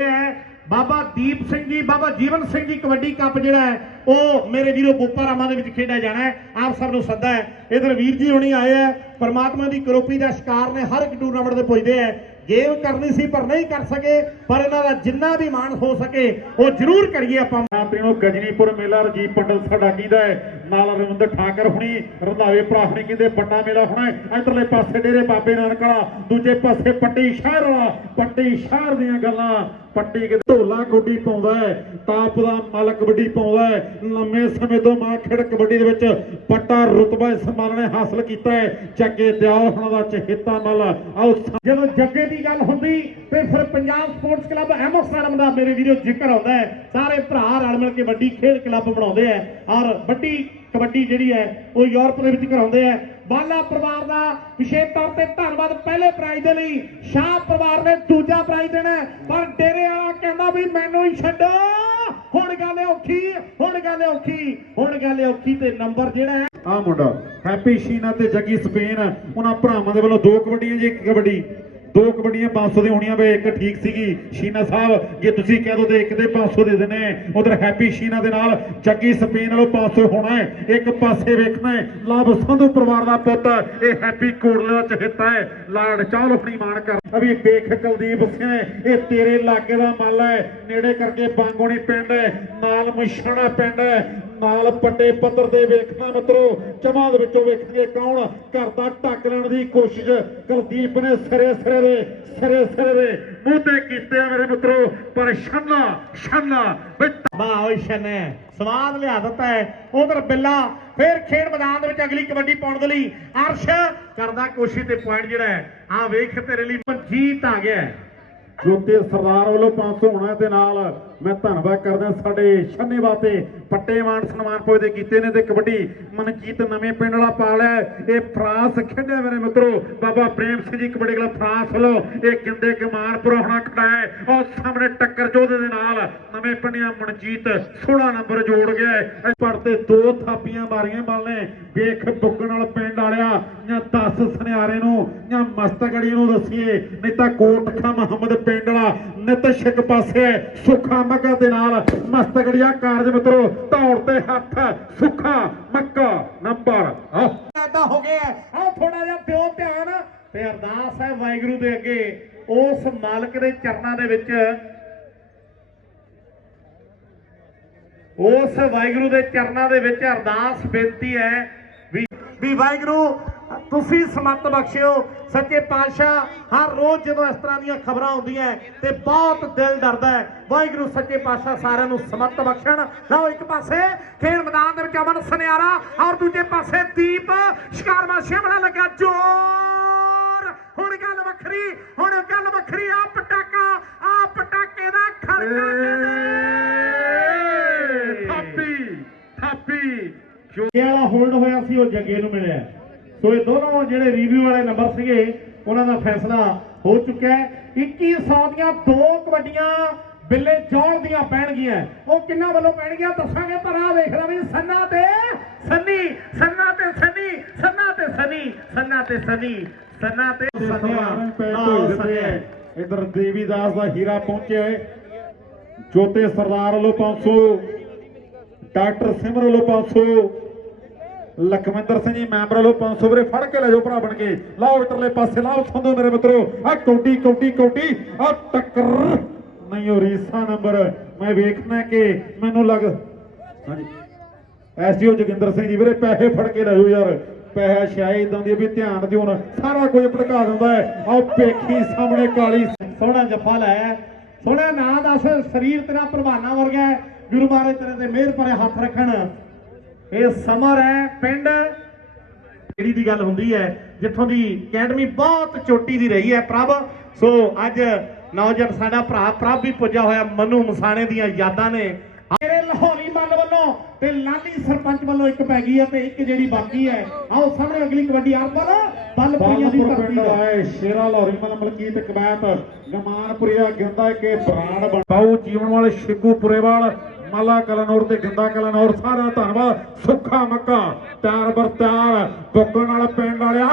ਇਹ ਬਾਬਾ ਦੀਪ ਸਿੰਘ ਜੀ, ਬਾਬਾ ਜੀਵਨ ਸਿੰਘ ਜੀ ਕਬੱਡੀ ਕੱਪ ਜਿਹੜਾ ਹੈ ਉਹ ਮੇਰੇ ਵੀਰੋ ਬੋਪਾ ਰਾਮਾ ਦੇ ਵਿੱਚ ਖੇਡਿਆ ਜਾਣਾ ਹੈ ਆਪ ਸਭ ਨੂੰ ਸੱਦਾ ਹੈ ਇਧਰ ਵੀਰ ਜੀ ਹੁਣੀ ਆਏ ਆ ਪਰਮਾਤਮਾ ਦੀ ਕਰੋਪੀ ਦਾ ਸ਼ਿਕਾਰ ਨੇ ਹਰ ਇੱਕ ਟੂਰਨਾਮੈਂਟ ਦੇ ਪੁੱਜਦੇ ਆ ਗੇਮ ਕਰਨੀ ਸੀ ਪਰ ਨਹੀਂ ਕਰ ਸਕੇ, ਪਰ ਇਹਨਾਂ ਦਾ ਜਿੰਨਾ ਵੀ ਮਾਣ ਹੋ ਸਕੇ, ਉਹ ਜ਼ਰੂਰ ਕਰੀਏ ਆਪਾਂ। ਆਪਣੀ ਗਜਨੀਪੁਰ ਮੇਲਾ ਰਜੀਵ ਪੰਡਲ ਸਾਡਾ ਕੀਦਾ ਹੈ। ਨਾਲ ਰਵਿੰਦਰ ਠਾਕਰ ਹੁਣੀ, ਰੰਧਾਵੇ ਭਰਾ ਹੁਣੀ ਕਹਿੰਦੇ ਵੱਡਾ ਮੇਲਾ ਹੋਣਾ ਹੈ। ਇਧਰਲੇ ਪਾਸੇ ਡੇਰੇ ਬਾਬੇ ਨਾਨਕ ਵਾਲਾ, ਦੂਜੇ ਪਾਸੇ ਪੱਟੀ ਸ਼ਹਿਰ ਵਾਲਾ, ਪੱਟੀ ਸ਼ਹਿਰ ਦੀਆਂ ਗੱਲਾਂ। ਪੱਟੀ ਕਿਤੇ ਢੋਲਾ ਗੁੱਡੀ ਪਾਉਂਦਾ ਹੈ, ਟਾਪ ਦਾ ਮਲ ਕਬੱਡੀ ਪਾਉਂਦਾ ਹੈ। ਲੰਮੇ ਸਮੇਂ ਤੋਂ ਮਾਂ ਖੇਡ ਕਬੱਡੀ ਦੇ ਵਿੱਚ ਪੱਟਾ ਰੁਤਬਾ ਇਸ ਮਾਲ ਨੇ ਹਾਸਲ ਕੀਤਾ ਹੈ। ਜੱਗੇ ਦਿਆਲ ਹੁਣਾਂ ਦਾ ਚਹੇਤਾ ਮਲ ਆਓ ਜਦੋਂ ਜੱਗੇ ਦੀ ਗੱਲ ਹੁੰਦੀ ਤੇ ਫਿਰ ਪੰਜਾਬ ਸਪੋਰਟਸ ਕਲੱਬ ਐਮਸਟਰਡਮ ਦਾ ਮੇਰੇ ਵੀਰੋ ਜ਼ਿਕਰ ਆਉਂਦਾ ਹੈ। ਸਾਰੇ ਭਰਾ ਰਲ ਮਿਲ ਕੇ ਵੱਡੀ ਖੇਡ ਕਲੱਬ ਬਣਾਉਂਦੇ ਆ ਔਰ ਵੱਡੀ ਕਬੱਡੀ ਜਿਹੜੀ ਹੈ, ਉਹ ਯੂਰਪ ਦੇ ਵਿੱਚ ਕਰਾਉਂਦੇ ਆ ਬਾਲਾ ਪਰਿਵਾਰ ਦਾ ਵਿਸ਼ੇਸ਼ ਤੌਰ ਤੇ ਧੰਨਵਾਦ ਪਹਿਲੇ ਪ੍ਰਾਈਜ਼ ਦੇ ਲਈ ਸ਼ਾਹ ਪਰਿਵਾਰ ਨੇ ਦੂਜਾ ਪ੍ਰਾਈਜ਼ ਦੇਣਾ ਪਰ ਡੇਰੇ ਵਾਲਾ ਕਹਿੰਦਾ ਵੀ ਮੈਨੂੰ ਹੀ ਛੱਡੋ। ਹੁਣ ਗੱਲ ਔਖੀ, ਹੁਣ ਗੱਲ ਔਖੀ, ਹੁਣ ਗੱਲ ਔਖੀ ਤੇ ਨੰਬਰ ਜਿਹੜਾ ਹੈ। ਆ ਮੁੰਡਾ, ਹੈਪੀ ਸ਼ੀਨਾ ਤੇ ਜੱਗੀ ਸਪੇਨ ਉਹਨਾਂ ਭਰਾਵਾਂ ਦੇ ਵੱਲੋਂ ਦੋ ਕਬੱਡੀਆਂ ਜੀ, ਇੱਕ ਕਬੱਡੀ। ਦੋ ਕਬੱਡੀਆਂ 500 ਦੀਆਂ ਹੋਣੀਆਂ ਵੇ, ਇੱਕ ਠੀਕ ਸੀਗੀ ਸ਼ੀਨਾ ਸਾਹਿਬ। ਜੇ ਤੁਸੀਂ ਕਹਿ ਦੋ ਤੇ ਇੱਕ ਦੇ 500 ਦੇ ਦਿੰਨੇ ਉਧਰ ਹੈਪੀ ਸ਼ੀਨਾ ਦੇ ਨਾਲ ਜੱਗੀ ਸਪੇਨ ਵਾਲੋ 500 ਹੋਣਾ ਹੈ। ਇੱਕ ਪਾਸੇ ਵੇਖਣਾ ਹੈ। ਲਾਭ ਸੰਧੂ ਪਰਿਵਾਰ ਦਾ ਪੁੱਤ ਇਹ ਹੈਪੀ ਕੋਟਲੇ ਦਾ ਚਹਿੱਤਾ ਹੈ। ਲਾੜ ਚਾਹਲ ਆਪਣੀ ਮਾਣ ਕਰ। ਅਭੀ ਵੇਖ ਕੁਲਦੀਪ ਸਿੰਘ ਇਹ ਤੇਰੇ ਇਲਾਕੇ ਦਾ ਮੱਲ ਹੈ। ਨੇੜੇ ਕਰਕੇ ਬਾਂਗੋਣੀ ਪਿੰਡ ਹੈ। ਨਾਲ ਮੁਸ਼ਣਾ ਪਿੰਡ ਹੈ। ਨਾਲ ਪੱਟੇ ਪੱਤਰ ਦੇ ਵੇਖਣਾ ਮਿੱਤਰੋ ਚਮਾਂ ਦੇ ਵਿੱਚੋਂ ਵੇਖਣਗੇ ਕੌਣ ਘਰ ਦਾ ਢੱਕ ਲੈਣ ਦੀ ਕੋਸ਼ਿਸ਼ ਕੁਲਦੀਪ ਨੇ ਸਿਰੇ ਸਿਰੇ ਦੇ ਸਿਰੇ ਸਿਰੇ ਦੇ ਮੂੰਹ ਤੇ ਕੀਤੇ ਆ ਮੇਰੇ ਮਿੱਤਰੋ ਪਰ ਛੰਨਾ ਛੰਨਾ ਵਾਹ ਓਏ ਸ਼ਨੇ ਸਵਾਦ ਲਿਆ ਦਿੱਤਾ ਹੈ ਉਧਰ ਬਿੱਲਾ ਫਿਰ ਖੇਡ ਮੈਦਾਨ ਦੇ ਵਿੱਚ ਅਗਲੀ ਕਬੱਡੀ ਪਾਉਣ ਦੇ ਲਈ ਅਰਸ਼ ਕਰਦਾ ਕੋਸ਼ਿਸ਼ ਤੇ ਪੁਆਇੰਟ ਜਿਹੜਾ ਹੈ ਆ ਵੇਖ ਤੇਰੇ ਲਈ ਮਨਜੀਤ ਆ ਗਿਆ। ਜੋਤੇ ਸਰਦਾਰ ਵੱਲੋਂ 500 ਹੋਣਾ ਤੇ ਨਾਲ ਮੈਂ ਧੰਨਵਾਦ ਕਰਦਾ ਸਾਡੇ ਛੰਨੇ ਬਾਤੇ ਪੱਟੇ ਮਾਨ ਦੇ ਕੀਤੇ ਨੇ ਤੇ ਕਬੱਡੀ। ਮਨਜੀਤ ਨਵੇਂ ਪਿੰਡ ਵਾਲਾ ਪਾ ਲਿਆ ਇਹ ਫਰਾਂਸ ਖੇਡਿਆ ਮੇਰੇ ਮਿੱਤਰੋ। ਬਾਬਾ ਪ੍ਰੇਮ ਸਿੰਘ ਜੀ ਕਬੱਡੀ ਕਲੱਬ ਫਰਾਂਸ ਵੱਲੋਂ ਇਹ ਕਿੰਦੇ ਕਮਾਨਪੁਰ ਹੋਣਾ ਖੜਾ ਔਰ ਸਾਹਮਣੇ ਟੱਕਰ ਜੋਧੇ ਦੇ ਨਾਲ ਨਵੇਂ ਪਿੰਡਿਆਂ ਮਨਜੀਤ 16 ਨੰਬਰ ਜੋੜ ਗਿਆ ਪਰ ਤੇ ਦੋ ਥਾਪੀਆਂ ਮਾਰੀਆਂ ਮਲ ਨੇ। ਵੇਖ ਬੁੱਕਣ ਵਾਲ ਪਿੰਡ ਵਾਲਿਆ ਜਾਂ 10 ਸੁਨਿਆਰੇ ਨੂੰ ਜਾਂ ਮਸਤਗੜੀ ਨੂੰ ਦੱਸੀਏ। ਨਹੀਂ ਤਾਂ ਕੋਟਖਾ ਮੁਹੰਮਦ ਪਿੰਡ ਵਾਲਾ ਨਿਤਿਸ਼ ਇੱਕ ਪਾਸੇ ਹੈ, ਮੱਗਾ ਦੇ ਨਾਲ ਮਸਤਗੜੀਆ ਕਾਰਜ ਮਿੱਤਰੋ ਧੌੜ ਤੇ ਹੱਥ ਸੁੱਖਾ ਮੱਕਾ ਨੰਬਰ ਐਦਾਂ ਹੋ ਗਿਆ। ਆ ਥੋੜਾ ਜਿਹਾ ਦਿਓ ਧਿਆਨ ਤੇ ਅਰਦਾਸ ਹੈ ਵਾਹਿਗੁਰੂ ਦੇ ਅੱਗੇ। ਉਸ ਮਾਲਕ ਦੇ ਚਰਨਾਂ ਦੇ ਵਿੱਚ ਉਸ ਵਾਹਿਗੁਰੂ ਦੇ ਚਰਨਾਂ ਦੇ ਵਿੱਚ ਅਰਦਾਸ ਬੇਨਤੀ ਹੈ ਵੀ ਵਾਹਿਗੁਰੂ ਤੁਸੀਂ ਸਮਤ ਬਖਸ਼ਿਓ। ਸੱਚੇ ਪਾਤਸ਼ਾਹ ਹਰ ਰੋਜ਼ ਜਦੋਂ ਇਸ ਤਰ੍ਹਾਂ ਦੀਆਂ ਖਬਰਾਂ ਆਉਂਦੀਆਂ ਤੇ ਬਹੁਤ ਦਿਲ ਡਰਦਾ ਹੈ। ਵਾਹਿਗੁਰੂ ਸੱਚੇ ਪਾਤਸ਼ਾਹ ਸਾਰਿਆਂ ਨੂੰ ਸਮਤ ਬਖਸ਼ਣ। ਲਓ ਇੱਕ ਪਾਸੇ ਖੇਡ ਮੈਦਾਨ ਦੇ ਵਿੱਚ ਅਮਨ ਸੁਨਿਆਰਾ ਔਰ ਦੂਜੇ ਪਾਸੇ ਦੀਪ ਸ਼ਿਕਾਰ ਮਾਸ਼ੀਆਂ ਵਾਲਾ ਲੱਗਾ ਜੋਰ। ਹੁਣ ਗੱਲ ਵੱਖਰੀ ਹੁਣ ਗੱਲ ਵੱਖਰੀ। ਆ ਪਟਾਕਾ ਆ ਪਟਾਕੇ ਦਾ ਖੜਕਾ ਕਹਿੰਦੇ। ਥਾਪੀ ਥਾਪੀ ਜੋ ਇਹ ਵਾਲਾ ਹੋਲਡ ਹੋਇਆ ਸੀ ਉਹ ਜੱਗੇ ਨੂੰ ਮਿਲਿਆ। ਸੋ ਇਹ ਦੋਨੋਂ ਜਿਹੜੇ ਰਿਵਿਊ ਵਾਲੇ ਨੰਬਰ ਸੀਗੇ ਉਹਨਾਂ ਦਾ ਫੈਸਲਾ ਹੋ ਚੁੱਕਿਆ ਹੈ। 2100 ਦੀਆਂ ਦੋ ਕਬੱਡੀਆਂ ਬਿੱਲੇ ਜੌੜ ਦੀਆਂ ਪੈਣਗੀਆਂ। ਉਹ ਕਿੰਨਾ ਵੱਲੋਂ ਪੈਣਗੀਆਂ ਦੱਸਾਂਗੇ ਪਰ ਆ ਵੇਖ ਲੈ ਵੀ ਸੰਨਾ ਤੇ ਸੰਨੀ ਸੰਨਾ ਤੇ ਸੰਨੀ ਸੰਨਾ ਤੇ ਸੰਨੀ ਸੰਨਾ ਤੇ ਸੰਨੀ ਸੰਨਾ ਤੇ ਸੰਨਿਆ ਇਧਰ ਦੇਵੀਦਾਸ ਦਾ ਹੀਰਾ ਪਹੁੰਚਿਆ ਹੈ ਜੋਤੇ ਸਰਦਾਰ ਵੱਲੋਂ 500 ਡਾਕਟਰ ਸਿਮਰ ਵੱਲੋਂ 500 ਲਖਵਿੰਦਰ ਸਿੰਘ ਜੀ, ਮੈਂਬਰ ਵੱਲੋਂ 500 ਵੀਰੇ ਫੜ ਕੇ ਲੈ ਜਾਓ ਭਰਾ ਬਣ ਕੇ। ਲਾਓ ਇਧਰਲੇ ਪਾਸੇ, ਲਾਓ ਸੰਧੂ ਮੇਰੇ ਮਿੱਤਰੋ। ਆ ਕੌਡੀ ਕੌਡੀ ਕੌਡੀ। ਆ ਟੱਕਰ। ਨਹੀਂ ਉਹ ਰੀਸਾ ਨੰਬਰ। ਮੈਂ ਵੇਖਣਾ ਕਿ ਮੈਨੂੰ ਲੱਗ ਹਾਂਜੀ। ਐਸਡੀਓ ਜੋਗਿੰਦਰ ਸਿੰਘ ਜੀ, ਵੀਰੇ ਪੈਸੇ ਫੜ ਕੇ ਲੈ ਜਾਓ ਯਾਰ। ਪੈਸਾ ਸ਼ਾਇਦ ਇਦਾਂ ਦੀ ਵੀ ਧਿਆਨ ਦਿਓ ਨਾ। ਸਾਰਾ ਕੁਝ ਭੜਕਾ ਦਿੰਦਾ ਹੈ। ਆਓ ਪੇਖੀ ਸਾਹਮਣੇ ਕਾਲੀ ਸੋਹਣਾ ਜੱਫਾ ਲਾਇਆ ਸੋਹਣਾ ਨਾਂ ਦੱਸ, ਸਰੀਰ ਤੇਰਾ ਪ੍ਰਵਾਨਾ ਵਰਗਾ ਗੁਰੂ ਮਹਾਰਾਜ ਤੇਰੇ ਤੇ ਮਿਹਰ ਭਰੇ ਹੱਥ ਰੱਖਣ। ਇਹ ਸਮਰ ਹੈ ਪਿੰਡ ਜਿਹੜੀ ਦੀ ਗੱਲ ਹੁੰਦੀ ਹੈ ਜਿੱਥੋਂ ਦੀ ਅਕੈਡਮੀ ਬਹੁਤ ਚੋਟੀ ਦੀ ਰਹੀ ਹੈ ਪ੍ਰਭ। ਸੋ ਅੱਜ ਨੌਜਵਾਨ ਸਾਡਾ ਭਰਾ ਪ੍ਰਭ ਵੀ ਪੁੱਜਾ ਹੋਇਆ ਮਨੂ ਮਸਾਣੇ ਦੀਆਂ ਯਾਦਾਂ ਨੇ। ਮੇਰੇ ਲਾਹੌਰੀ ਮੱਲ ਵੱਲੋਂ ਤੇ ਲਾਲੀ ਸਰਪੰਚ ਵੱਲੋਂ ਇੱਕ ਪੈ ਗਈ ਹੈ ਤੇ ਇੱਕ ਜਿਹੜੀ ਬਾਕੀ ਹੈ। ਆਓ ਸਾਹਮਣੇ ਅਗਲੀ ਕਬੱਡੀ ਆਰਬਲ ਬਲਪੁਰੀਆਂ ਦੀ ਧਰਤੀ ਆਏ ਸ਼ੇਰਾ ਲਾਹੌਰੀ ਮਲ ਮਲਕੀਤ ਕਬੈਤ ਗਮਾਨਪੁਰੀਆ ਗਿੰਦਾ ਕੇ ਬਰਾੜ ਬਣ ਬਾਉ ਜੀਵਨ ਵਾਲੇ ਸ਼ਿੱਗੂ ਪੁਰੇਵਾਲ ਮਾਲਾ ਕਲਨੌਰ ਤੇ ਗਿੰਦਾ ਕਲਨੌਰ ਸਾਰਾ ਧੰਨਵਾਦ। ਸੁੱਖਾ ਮੱਕਾ ਤਿਆਰ ਬਰ ਤਿਆਰ। ਬੁੱਕਣ ਵਾਲਾ ਪਿੰਡ ਵਾਲਿਆ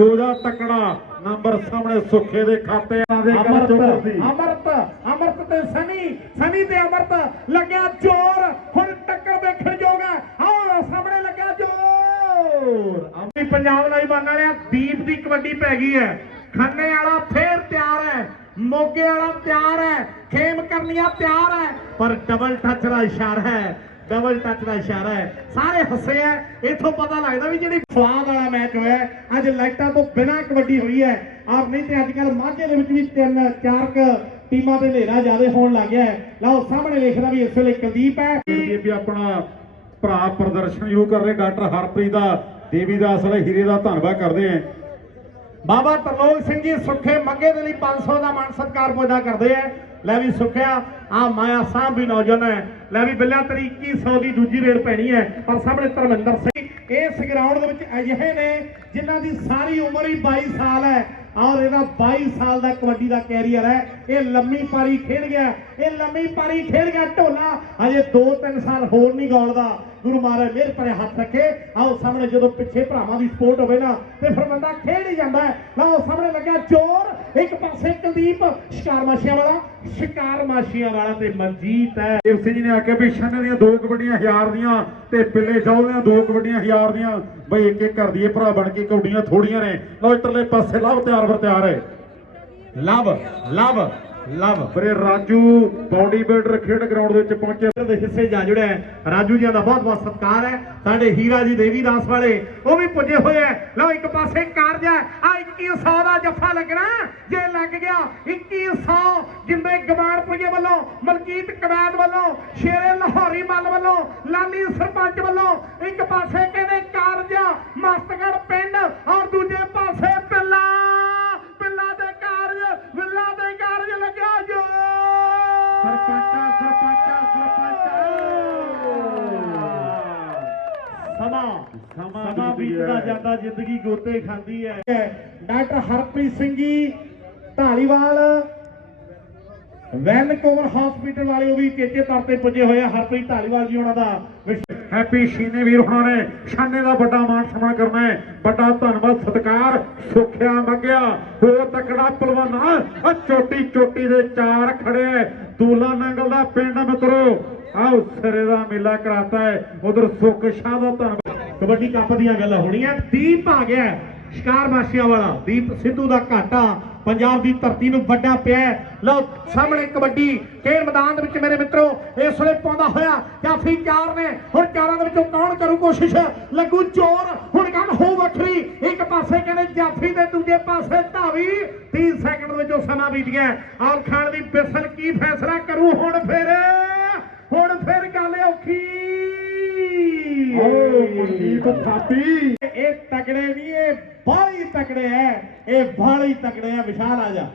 ਹੋ ਜਾ ਤਕੜਾ। ਨੰਬਰ ਸਾਹਮਣੇ ਸੁੱਖੇ ਦੇ ਖਾਤੇ ਦੇ ਅਮਰਤ ਅਮਰਤ ਅਮਰਤ ਤੇ ਸਨੀ ਸਨੀ ਤੇ ਅਮਰਤ। ਲੱਗਿਆ ਜ਼ੋਰ। ਹੁਣ ਟੱਕਰ ਦੇਖਣ ਹੈ ਆਹ ਸਾਹਮਣੇ ਲੱਗਿਆ ਜ਼ੋਰ। ਆਪਣੀ ਪੰਜਾਬ ਲਈ ਬਣ ਵਾਲਿਆ ਦੀਪ ਦੀ ਕਬੱਡੀ ਪੈ ਗਈ ਹੈ। ਖੰਨੇ ਵਾਲਾ ਫੇਰ ਤਿਆਰ ਹੈ। ਮੋਗੇ ਵਾਲਾ ਤਿਆਰ ਹੈ ਖੇਮ ਕਰਨੀਆ ਤਿਆਰ ਹੈ ਪਰ ਡਬਲ ਟੱਚ ਦਾ ਇਸ਼ਾਰਾ ਹੈ ਡਬਲ ਟੱਚ ਦਾ ਇਸ਼ਾਰਾ ਹੈ। ਸਾਰੇ ਹੱਸੇ ਐ ਇਥੋਂ ਪਤਾ ਲੱਗਦਾ ਵੀ ਜਿਹੜੀ ਸਵਾਦ ਵਾਲਾ ਮੈਚ ਹੋਇਆ ਹੈ, ਅੱਜ ਲਾਈਟਾਂ ਤੋਂ ਬਿਨਾਂ ਕਬੱਡੀ ਹੋਈ ਹੈ। ਆਪ ਨਹੀਂ ਤੇ ਅੱਜ ਕੱਲ ਮਾਝੇ ਦੇ ਵਿੱਚ ਵੀ ਤਿੰਨ ਚਾਰ ਕ ਟੀਮਾਂ ਦੇ ਹਨੇਰਾ ਜ਼ਿਆਦਾ ਹੋਣ ਲੱਗ ਗਿਆ ਹੈ। ਲਓ ਸਾਹਮਣੇ ਲਿਖਦਾ ਵੀ ਇਸ ਵੇਲੇ ਕੁਲਦੀਪ ਹੈ। ਵੀ ਆਪਣਾ ਭਰਾ ਪ੍ਰਦਰਸ਼ਨ ਯੂ ਕਰ ਰਹੇ ਡਾਕਟਰ ਹਰਪ੍ਰੀਤ ਦਾ ਦੇਵੀ ਦੇਵੀਦਾਸ ਵਾਲੇ ਹੀਰੇ ਦਾ ਧੰਨਵਾਦ ਕਰਦੇ ਆਂ ਬਾਬਾ ਤਰਲੋਕ ਸਿੰਘ ਜੀ ਸੁੱਖੇ ਮੰਗੇ ਦੇ ਲਈ 500 ਦਾ ਮਾਨ ਸਤਕਾਰ ਪੁੱਜਾ ਕਰਦੇ ਐ ਲੈ ਵੀ ਸੁੱਖਿਆ, ਆ ਮਾਇਆ ਸਾਹਿਬ ਵੀ ਨੌਜਵਾਨ ਹੈ। ਲੈ ਵੀ ਬਿੱਲਿਆ ਤੇਰੀ 2100 ਦੀ ਦੂਜੀ ਰੇਡ ਪੈਣੀ ਹੈ। ਪਰ ਸਾਹਮਣੇ ਧਰਮਿੰਦਰ ਸਿੰਘ, ਇਸ ਗਰਾਊਂਡ ਦੇ ਵਿੱਚ ਅਜਿਹੇ ਨੇ ਜਿਨ੍ਹਾਂ ਦੀ ਸਾਰੀ ਉਮਰ ਹੀ 22 ਸਾਲ ਹੈ। ਔਰ ਇਹਦਾ 22 ਸਾਲ ਦਾ ਕਬੱਡੀ ਦਾ ਕੈਰੀਅਰ ਹੈ। ਇਹ ਲੰਮੀ ਪਾਰੀ ਖੇਡ ਗਿਆ। ਇਹ ਲੰਮੀ ਪਾਰੀ ਖੇਡ ਗਿਆ ਢੋਲਾ। ਅਜੇ 2-3 ਸਾਲ ਹੋਰ ਨਹੀਂ ਗੌਲਦਾ ਗੁਰੂ ਮਹਾਰਾਜ ਮਿਹਰ ਭਰੇ ਹੱਥ ਰੱਖੇ। ਆਓ ਸਾਹਮਣੇ ਜਦੋਂ ਪਿੱਛੇ ਭਰਾਵਾਂ ਦੀ ਸਪੋਰਟ ਹੋਵੇ ਨਾ ਤੇ ਫਿਰ ਬੰਦਾ ਖੇਡ ਹੀ ਜਾਂਦਾ ਹੈ। ਲਓ ਸਾਹਮਣੇ ਲੱਗਿਆ ਚੋਰ ਇੱਕ ਪਾਸੇ ਕੁਲਦੀਪ ਸ਼ਿਕਾਰ ਮਾਸ਼ੀਆਂ ਵਾਲਾ ਸ਼ਿਕਾਰ ਮਾਸ਼ੀਆਂ ਵਾਲਾ ਤੇ ਮਨਜੀਤ ਹੈ। ਦੇਵ ਸਿੰਘ ਜੀ ਨੇ ਆਖਿਆ ਵੀ ਛੰਨੇ ਦੀਆਂ ਦੋ ਕਬੱਡੀਆਂ ਹਜ਼ਾਰ ਦੀਆਂ ਤੇ ਪਿੱਲੇ ਜੌਲ ਦੀਆਂ ਦੋ ਕਬੱਡੀਆਂ ਹਜ਼ਾਰ ਦੀਆਂ। ਬਈ ਇੱਕ ਇੱਕ ਕਰਦੀ ਏ ਭਰਾ ਬਣ ਕੇ ਕੌਡੀਆਂ ਥੋੜੀਆਂ ਨੇ। ਲਓ ਇਧਰਲੇ ਪਾਸੇ ਲਵ ਤਿਆਰ ਵਰ ਤਿਆਰ ਹੈ। ਲਵ ਲਵ। ਲਵ ਬਰੇ ਰਾਜੂ ਬਾਡੀ ਬਿਲਡਰ ਖੇਡ ਗਰਾਊਂਡ ਦੇ ਵਿੱਚ ਪਹੁੰਚੇ। ਦੇ ਹਿੱਸੇ ਜਾ ਜੁੜਿਆ ਰਾਜੂ ਜੀ ਦਾ ਬਹੁਤ ਬਹੁਤ ਸਤਿਕਾਰ ਹੈ। ਸਾਡੇ ਹੀਰਾ ਜੀ ਦੇਵੀ ਦਾਸ ਵਾਲੇ, ਉਹ ਵੀ ਪੁੱਜੇ ਹੋਏ ਐ ਲਓ ਇੱਕ ਪਾਸੇ ਕਾਰਜ ਹੈ। ਆ 2100 ਦਾ ਜੱਫਾ ਲੱਗਣਾ ਜੇ ਲੱਗ ਗਿਆ 2100 ਜਿੰਦੇ ਗਮਾਨਪੁਰੀਏ ਵੱਲੋਂ, ਮਲਕੀਤ ਕਵੈਦ ਵੱਲੋਂ, ਸ਼ੇਰੇ ਲਾਹੌਰੀ ਮੱਲ ਵੱਲੋਂ, ਲਾਲੀ ਸਰਪੰਚ ਵੱਲੋਂ, ਇੱਕ ਪਾਸੇ ਕਹਿੰਦੇ ਕਾਰਜ ਮਸਤਗੜ ਪਿੰਡ, ਔਰ ਦੂਜੇ ਪਾਸੇ ਪਿੱਲਾ ਪਿੱਲਾ ਦੇ ਕਾਰਜ ਵਿਲਾ ਦੇ ਕਾਰਜ ਲੱਗਿਆ ਜੋ ਸਰਪੰਚਾ ਸਰਪੰਚਾ ਸਰਪੰਚਾ ਸਮਾਂ ਸਮਾਂ ਸਮਾਂ ਬੀਤ ਬੀਤਦਾ। ਜਾਂਦਾ ਜ਼ਿੰਦਗੀ ਗੋਤੇ ਖਾਂਦੀ ਹੈ। Doctor Harpreet Singh ji Dhaliwal Vancouver hospital ਵਾਲੇ ਉਹ ਵੀ ਚੇਚੇ ਤੌਰ ਤੇ ਪੁੱਜੇ ਹੋਏ ਆ। ਹਰਪ੍ਰੀਤ ਢਾਲੀਵਾਲ ਜੀ ਉਹਨਾਂ ਦਾ ਹੈਪੀ ਸ਼ੀਨੇ ਵੀਰ ਹੁਣਾਂ ਨੇ ਛਾਨੇ ਦਾ ਵੱਡਾ ਮਾਣ ਸਨਮਾਨ ਕਰਨਾ ਹੈ। ਵੱਡਾ ਧੰਨਵਾਦ ਸਤਿਕਾਰ ਸੁਖਿਆ ਮੰਗਿਆ। ਹੋ ਤਕੜਾ ਪਹਿਲਵਾਨਾ ਆ। ਚੋਟੀ ਚੋਟੀ ਦੇ ਚਾਰ ਖੜੇ ਦੂਲਾ ਨੰਗਲ ਦਾ ਪਿੰਡ ਮਿੱਤਰੋ। ਆਓ ਸਿਰੇ ਦਾ ਮੇਲਾ ਕਰਾਤਾ ਹੈ। ਉਧਰ ਸੁਖ ਸ਼ਾਹ ਦਾ ਧੰਨਵਾਦ ਕਬੱਡੀ ਕੱਪ ਦੀਆਂ ਗੱਲਾਂ ਹੋਣੀਆਂ। ਦੀਪ ਆ ਗਿਆ ਸ਼ਿਕਾਰ ਮਾਸ਼ੀਆਂ ਵਾਲਾ। ਦੀਪ ਸਿੱਧੂ ਦਾ ਘਾਟਾ। ਪੰਜਾਬ ਦੀ ਧਰਤੀ ਨੂੰ ਵੱਡਾ ਪਿਆ ਲਓ, ਸਾਹਮਣੇ ਕਬੱਡੀ ਖੇਡ ਮੈਦਾਨ ਦੇ ਵਿੱਚ ਮੇਰੇ ਮਿੱਤਰੋ, ਇਸ ਵੇਲੇ ਪਾਉਂਦਾ ਹੋਇਆ ਜਾਫੀ ਚਾਰ ਨੇ। ਹੁਣ ਚਾਰਾਂ ਦੇ ਵਿੱਚੋਂ ਕੌਣ ਕਰੂ ਕੋਸ਼ਿਸ਼? ਲੱਗੂ ਚੋਰ। ਹੁਣ ਗੱਲ ਹੋ ਵੱਖਰੀ। ਇੱਕ ਪਾਸੇ ਕਹਿੰਦੇ ਜਾਫੀ ਦੇ ਦੂਜੇ ਪਾਸੇ ਧਾਵੀ। 30 ਸੈਕਿੰਡ ਵਿੱਚੋਂ ਸਮਾਂ ਬੀਤ ਗਿਆ ਆਲ ਖਾਨ ਦੀ ਬਿਸਲ ਕੀ ਫੈਸਲਾ ਕਰੂ ਹੁਣ ਫਿਰ? ਹੁਣ ਫਿਰ ਗੱਲ ਔਖੀ। ਓ ਮਨਦੀਪ ਥਾਪੀ। ਇਹ ਤਕੜੇ ਨਹੀਂ ਇਹ ਬਾਹਲੀ ਤਕੜੇ ਐ। ਇਹ ਬਾਹਲੀ ਤਕੜੇ ਐ। ਵਿਸ਼ਾਲ ਆ ਜਾ।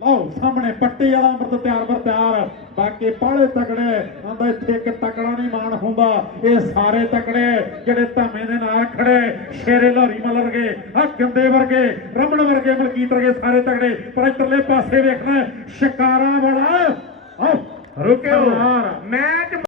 ਲਓ ਸਾਹਮਣੇ ਪੱਟੀ ਵਾਲਾ ਅੰਮ੍ਰਿਤ ਤਿਆਰ ਬਰ ਤਿਆਰ। ਬਾਕੀ ਪਾਲੇ ਤਕੜੇ ਆਂਦਾ ਇੱਥੇ ਇੱਕ ਤਕੜਾ ਨਹੀਂ ਮਾਣ ਹੁੰਦਾ। ਇਹ ਸਾਰੇ ਤਕੜੇ ਜਿਹੜੇ ਧਾਮੇ ਦੇ ਨਾਲ ਖੜੇ ਸ਼ੇਰੇ ਲਾਰੀ ਮਲ ਵਰਗੇ ਆ ਗੰਦੇ ਵਰਗੇ ਰਮਣ ਵਰਗੇ ਮਲਕੀਤ ਵਰਗੇ ਸਾਰੇ ਤਕੜੇ। ਪਰ ਇੱਧਰਲੇ ਪਾਸੇ ਵੇਖਣਾ ਸ਼ਿਕਾਰਾਂ ਵਾਲਾ। ਆਹ ਰੁਕਿਓ ਸਰਦਾਰ। ਮੈਂ